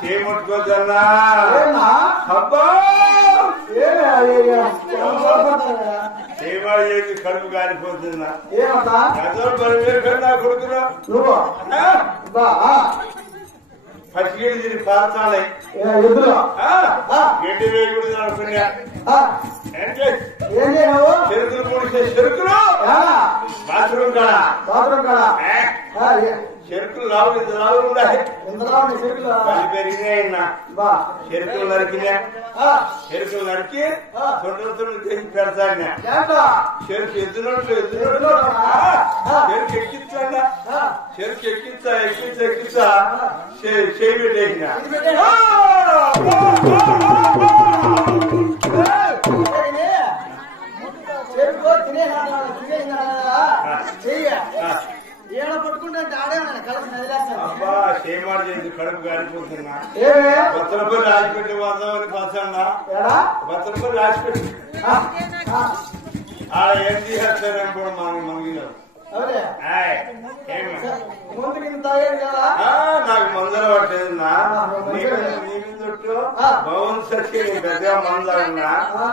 చేయముట్టుకోదన్నా అబ్బా చేయవాడు చేసి కడుపు కాలిపోతున్నా గజోడు 10,000 కన్నా కొడుకున్నా నువ్వు పచ్చిగేడు తిరిగి పాల్చాలి ఎద్దులో గడ్డి వేయకూడదు అనుకున్నా చెరుకులు పొడిచే చెరుకులు బాత్రూమ్ కాడ చెరుకులు లావులు ఉన్నాయి పెరిగినాయన్నా చెరుకులు నరికినా చెరుకులు నరికి తొండలు చేసి పెడతాడినా చెరుకు చెరుకు ఎక్కించా చెరుకు ఎక్కించా చేయి పెట్టేసినా ఏడ పట్టుకుంటే ఆడే అబ్బా చేయమాడు చేసి కడుపు గాలిపోతున్నా బత్తలపై రాసిపెట్టి వద్దామని పచ్చండా బత్తలపై రాసిపెట్టి ఆడ ఏం చేస్తారని కూడా మనకి నాకు మందర పట్టేదన్నా నీ మీద భవన్ సచ్చి నీ పెద్ద మందన్నా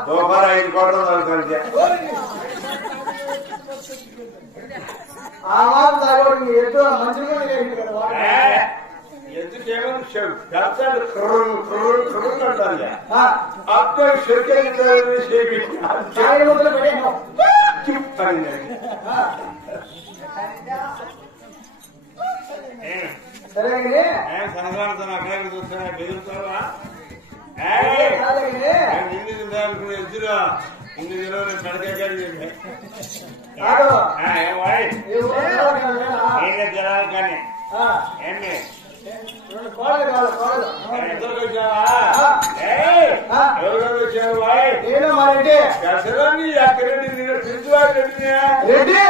దోపారు 5 కోట్ల కలిసే ఎందుకేమో అంటాను అప్పుడు సంక్రాంతి అక్కడ చూస్తున్నా బెదురుతావా ఎదురా ఇన్ని దిన కడకాడి జనాలు కానీ ఏమి ఎవరు వచ్చావా ఎక్కడండి నేను పిలిచివాడు రెడ్డి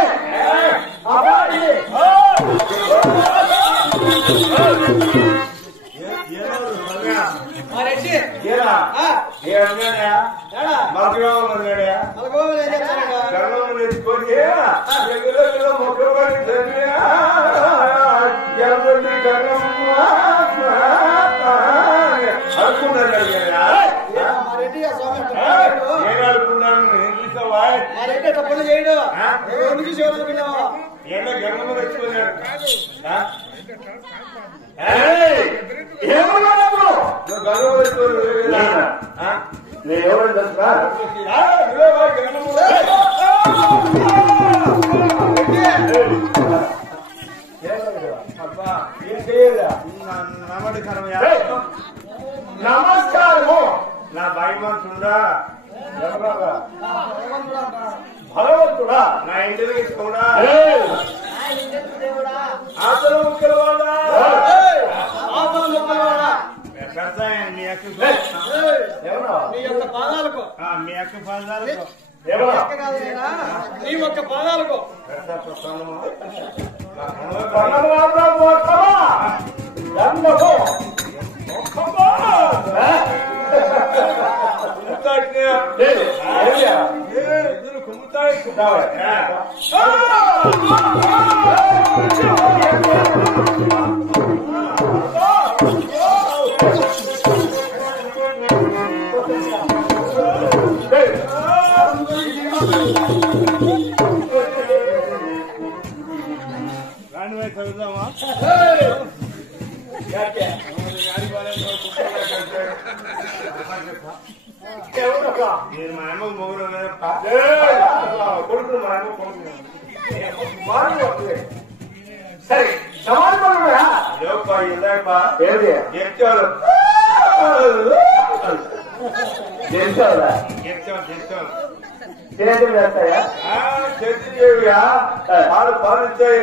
ఏమో గంగమ్మ తెచ్చుకున్నాడు నమస్కారము నా భయమంతుడా భగవంతుడా నా ఇంటికి తీసుకోడా ఆతలు ముక్కలవాడా మీ యొక్క పాదాలకు మీ యొక్క పాదాలకు నీ యొక్క పాదాలకు చదువుదామా నేను మా అమ్మ మొగుడు కొడుకు మా అమ్మ కొడుకు సరే సమాజం చెప్తాడు చేసావురా చేస్తాను చేతులు వేస్తాయా చేతిగా పాలు పాలిస్తాయి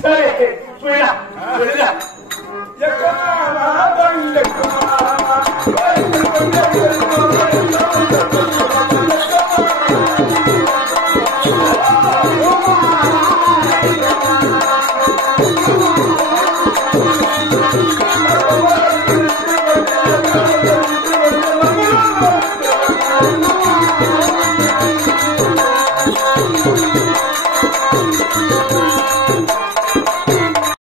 సరే పోయినా పోయినా ఎక్కడ